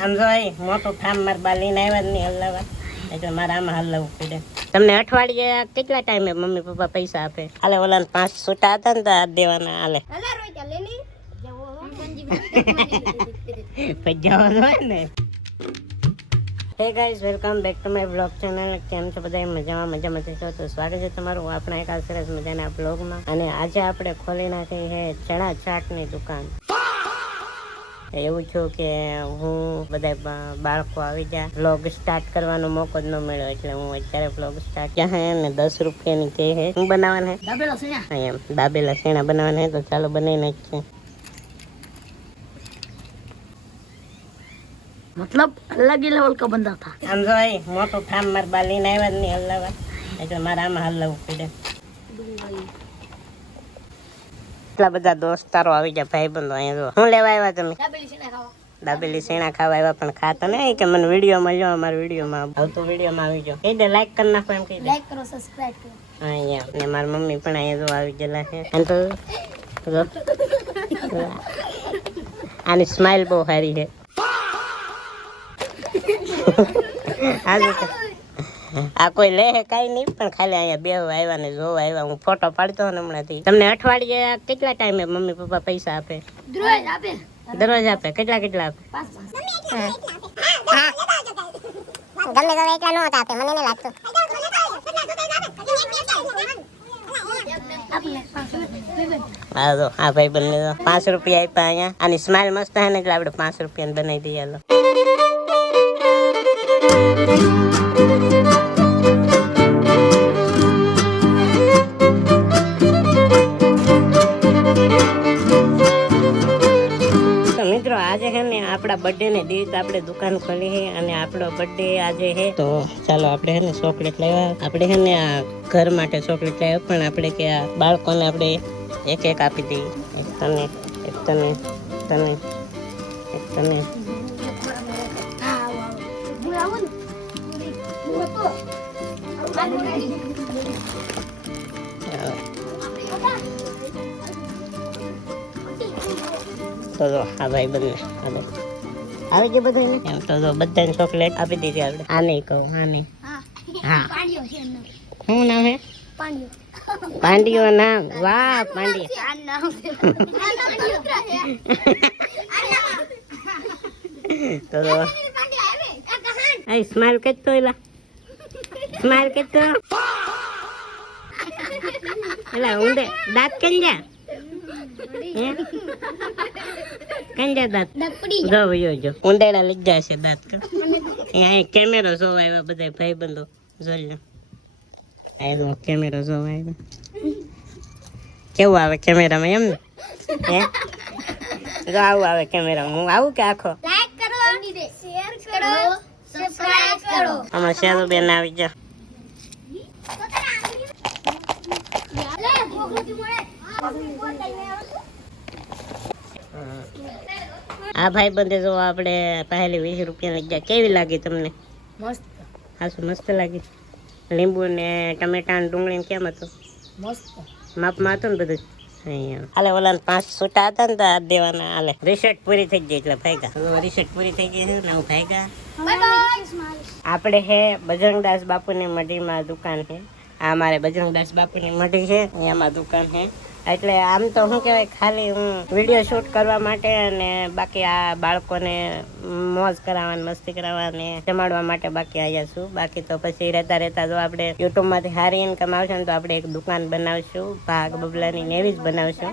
આમ જો મોટું ઠામ માર બાલીને આવ્યા જ નહીં હલાવા, એટલે મારે આમાં હલાવવું પડે. તમને અઠવાડિયે કેટલા ટાઈમે મમ્મી પપ્પા પૈસા આપે? હાલે ઓલા 5 છૂટા હતા ને તો આ દેવાના. હાલે પૈસા ને. Hey guys, welcome back to my blog channel. કેમ છો બધા? મજામાં છો તો સ્વાગત છે તમારું આપણા એક આ સરસ મજાના બ્લોગમાં. અને આજે આપણે ખોલી નાખી છે ચણા ચાટની દુકાન. એવું છું કે હું બધા બાળકો આવી જાય, વ્લોગ સ્ટાર્ટ કરવાનો મોકો જ ન મળ્યો, એટલે હું અત્યારે વ્લોગ સ્ટાર્ટ ક્યાં હે ને 10 રૂપિયાની કે હે. હું બનાવવાના હે દાબેલા સેણા. એમ દાબેલા સેણા બનાવવાના હે, તો ચાલો બનાવી નાખીએ. मतलब अलग ही लेवल का बंदा था। આમ જો મોટું ઠામ માર બાલીને આવ્યા જ નહીં હલાવા, એટલે મારે આમાં હલાવવું પડે. એટલા બધા દોસ્તારો આવી ગયા, ભાઈબંધો. અહીંયા જો શું લેવા આવ્યા તમે? દાબેલી સેણા ખાવા આવ્યા, પણ ખાતા નહીં કે મને વિડીયોમાં લ્યો, અમારા વિડીયોમાં આવતો વિડીયોમાં આવી જાઓ. કહી દે લાઈક કરી નાખો, એમ કહી દે. लाइक करो, सब्सक्राइब करो। હા અહીંયા ને મારી મમ્મી પણ અહીંયા જો આવી ગયેલા છે. અને તો આની સ્માઈલ બહુ સારી છે. આ કોઈ લે કઈ નહીં, પણ ખાલી અહીંયા બેહવા આવ્યા ને જોવા આવ્યા. હું ફોટો પાડતો ને હમણાંથી. તમને અઠવાડિયે કેટલા ટાઈમે મમ્મી પપ્પા પૈસા આપે? દરરોજ આપે. કેટલા આપે? ગમે તો એકલા નો આપે, મને નહીં લાગતું. હા તો આ ભાઈ બંને 5 રૂપિયા આપ્યા અહીંયા. આની સ્માઈલ મસ્ત હે ને, એટલે આપણે 5 રૂપિયા બનાવી દઈએ. હાલો મિત્રો, આજે છે ને આપણા બર્થડે ને દિવસ આપણે દુકાન ખોલી છે, અને આપણો બર્થડે આજે છે. તો ચાલો આપણે છે ને ચોકલેટ લાવ્યા. આપણે છે ને આ ઘર માટે ચોકલેટ લાવ્યા, પણ આપણે કે આ બાળકોને આપણે એક એક આપી દઈએ. એક તને, એક તને, તને, એક તને. તો જો આ ભાઈ બંને આવી ગયું બધું ને. એમ તો જો બધાને ચોકલેટ આપી દીધી આપણે. આ નહીં કહું, આ નહીં. હા, શું નામ હે? પાંડિયો નામ. વાહ પાંડિયો. તો અહીં સ્માઈલ કરતો, એલા સ્માઈલ કરતો. એલા ઊંડે દાંત કંજા, કંજા દાંત જો ઊંડાડા લઈ જાય છે દાંત. અહીંયા કેમેરો જોવા આવ્યા બધા ભાઈ બંધો. જોઈ લો આ કેમેરો જોવા આવ્યા. કેવું આવે કેમેરામાં? એમ ને હે જો આવું આવે કેમેરામાં. હું આવું કે આખો? લાઈક કરો, શેર કરો, સબસ્ક્રાઇબ કરો. આમાં શેરો બેન આવી જા. આ ભાઈ બંધે જો આપણે પહેલી 20 રૂપિયા લઈ ગયા. કેવી લાગી તમને? मस्त હાસુ મસ્ત લાગી. લીંબુ ને ટમેટા ને ડુંગળી ને કેમ હતું? मस्त માપમાં હતું ને બધું. અહીંયા હાલે ઓલા 5 છૂટા હતા ને તો આ દેવાના. હાલે રિસર્ટ પૂરી થઈ ગઈ એટલે ભાગ્યા. રિસર્ટ પૂરી થઈ ગઈ છે ને હું ભાગ્યા. આપણે હે બજરંગદાસ બાપુની મઢીમાં દુકાન છે. આ મારે બજરંગદાસ બાપુની મઢી છે, અહીંયામાં દુકાન છે. એટલે આમ તો શું કહેવાય, ખાલી હું વિડીયો શૂટ કરવા માટે અને બાકી આ બાળકોને મોજ કરાવવાની, મસ્તી કરાવવાની, જમાડવા માટે બાકી આવ્યા છું. બાકી તો પછી રહેતા જો આપણે યુટ્યુબમાંથી સારી ઇન્કમ આવશે ને તો આપણે એક દુકાન બનાવશું, ભાગ બબલાની ને એવી જ બનાવશું.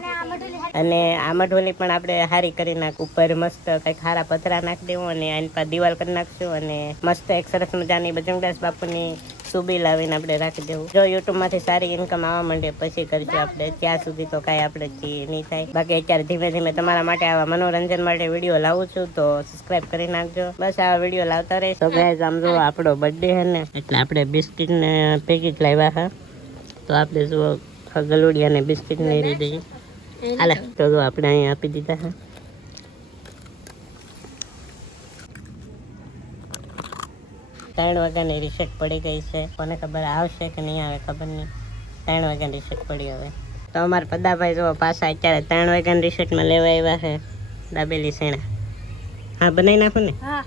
અને આ મઢોલી પણ આપણે સારી કરી નાખ. ઉપર મસ્ત કંઈક સારા પતરા નાખી દેવું અને એની પર દિવાલ કરી નાખશું. અને મસ્ત એક સરસ મજાની બજરંગદાસ બાપુની સુબી લાવીને આપણે રાખી દેવું. જો યુટ્યુબમાંથી સારી ઇન્કમ આવવા માંડે પછી કરશું આપણે. ત્યાં સુધી તો કાંઈ આપણે નહીં થાય. બાકી અત્યારે ધીમે ધીમે તમારા માટે આવા મનોરંજન માટે વિડીયો લાવું છું, તો સબસ્ક્રાઇબ કરી નાખજો. બસ આવા વિડીયો લાવતા રહીશ. તો ગાઈઝ આમ જો આપણો બર્થડે છે ને, એટલે આપણે બિસ્કિટ ને પેકેટ લાવ્યા હા. તો આપણે જો ગલુડિયા ને બિસ્કિટ લઈ રહી દઈએ. હાલે તો જો આપણે અહીંયા આપી દીધા હા. 3 વાગ્યાની રિસેટ પડી ગઈ છે. કોને ખબર આવશે કે નહીં આવે ખબર નહીં. 3 વાગ્યાની રિસેટ પડી હવે. તો અમારા પદાભાઈ જો પાછા અત્યારે 3 વાગ્યાની રિસેટમાં લેવા આવ્યા છે દાબેલી સેણા. હા બનાવી નાખું ને. હા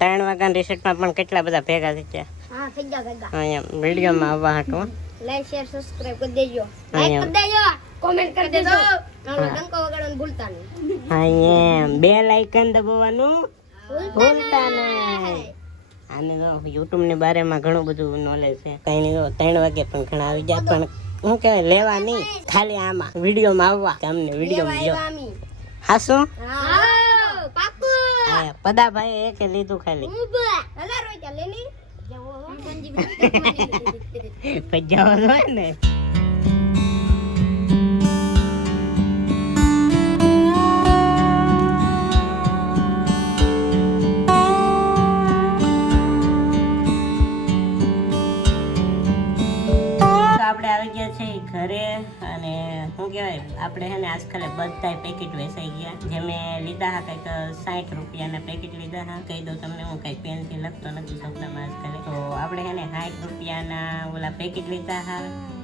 3 વાગ્યા રિસેટમાં પણ કેટલા બધા ભેગા થઈ ગયા. હા થઈ જા ભેગા. અહીંયા વિડીયોમાં આવવા હાટું. લાઈક શેર સબસ્ક્રાઇબ કરી દેજો. અહીંયા. લાઈક કરી દેજો. કોમેન્ટ કરી દેજો. ડંકો વગાડવાનું ભૂલતા નહીં. અહીંયા 2 લાઇકન દબાવવાનું ભૂલતા નહીં. આને તો યુટ્યુબ ની બારેમાં ઘણું બધું નોલેજ છે. કઈ નહીં, 3 વાગે પણ ઘણા આવી જાય, પણ શું કહેવાય લેવા નહીં, ખાલી આમાં વિડીયોમાં આવવા કે અમને વિડીયોમાં જો. આમી. હા શું હા પાકું. હા પદાભાઈ એકે લીધું ખાલી ઉભા. હલા રોઈ લેની. જવો સંજીવ. પજાવો હોય ને. આપણે આવી ગયા છે ઘરે અને શું કહેવાય આપણે છે ને આજકાલ બધાય પેકેટ વેચાઈ ગયા. જે મેં લીધા હા કંઈક 60 રૂપિયાના પેકેટ લીધા હા. કહી દઉં તમને, હું કંઈ પેનથી લખતો નથી શબ્દમાં આજકાલ. તો આપણે છે ને 60 રૂપિયાના ઓલા પેકેટ લીધા હા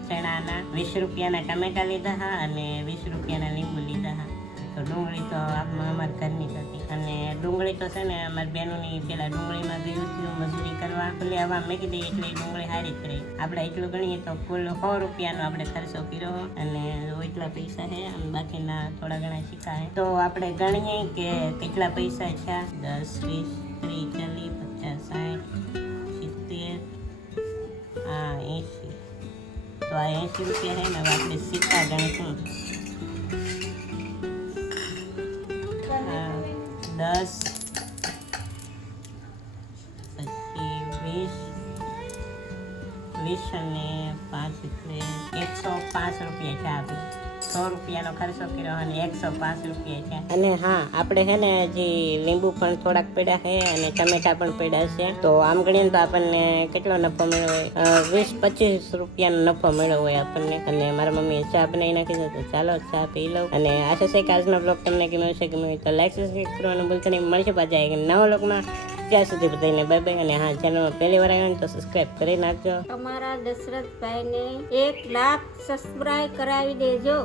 ચણાના, 20 રૂપિયાના ટમેટા લીધા હા અને 20 રૂપિયાના લીંબુ લીધા હા. તો ડુંગળી તો અમારા ઘરની જ હતી અને ડુંગળી તો છે ને અમારી બહેનોની પેલા ડુંગળીમાં ગયું હતું મજૂરી કરવા, ખુલ્લે હવા મેકી દઈએ એટલે ડુંગળી સારી જ રહી. આપણે એટલું ગણીએ તો કુલ 100 રૂપિયાનો આપણે ખર્ચો કર્યો અને એટલા પૈસા છે અને બાકીના થોડા ઘણા સિક્કા છે. તો આપણે ગણીએ કે કેટલા પૈસા છે. 10, 20, 30, 40, 50, 60, 70, 80. તો આ 80 રૂપિયા છે ને હવે આપણે સિક્કા ગણીશું. 10 પછી 20 અને 5 એટલે 105 રૂપિયા છે. આપણે 100 રૂપિયાનો ખર્ચો કર્યો અને 105 રૂપિયા છે. અને હા આપણે છે ને હજી લીંબુ પણ થોડાક પડ્યા છે અને ટમેટા પણ પડ્યા છે. તો આમ ગણીએ તો આપણને કેટલો નફો મળ્યો હોય, 20-25 રૂપિયાનો નફો મળ્યો હોય આપણને. અને મારા મમ્મીએ ચા બનાવી નાખી છે, તો ચાલો ચા પી લઉં. અને આશા છે કે આજનો બ્લોગ તમને ગમ્યો છે, ગમ્યો તો લાઈક સબસ્ક્રાઈબ કરવાનું ભૂલતા નહીં. મળશે પાછા એક નવા બ્લોગમાં. ત્યાં સુધી બધાને બાય બાય. અને હા ચેનલમાં પહેલી વાર આવ્યો તો સબસ્ક્રાઈબ કરી નાખજો. તમારા દશરથભાઈને 1 લાખ સબસ્ક્રાઇબ કરાવી દેજો.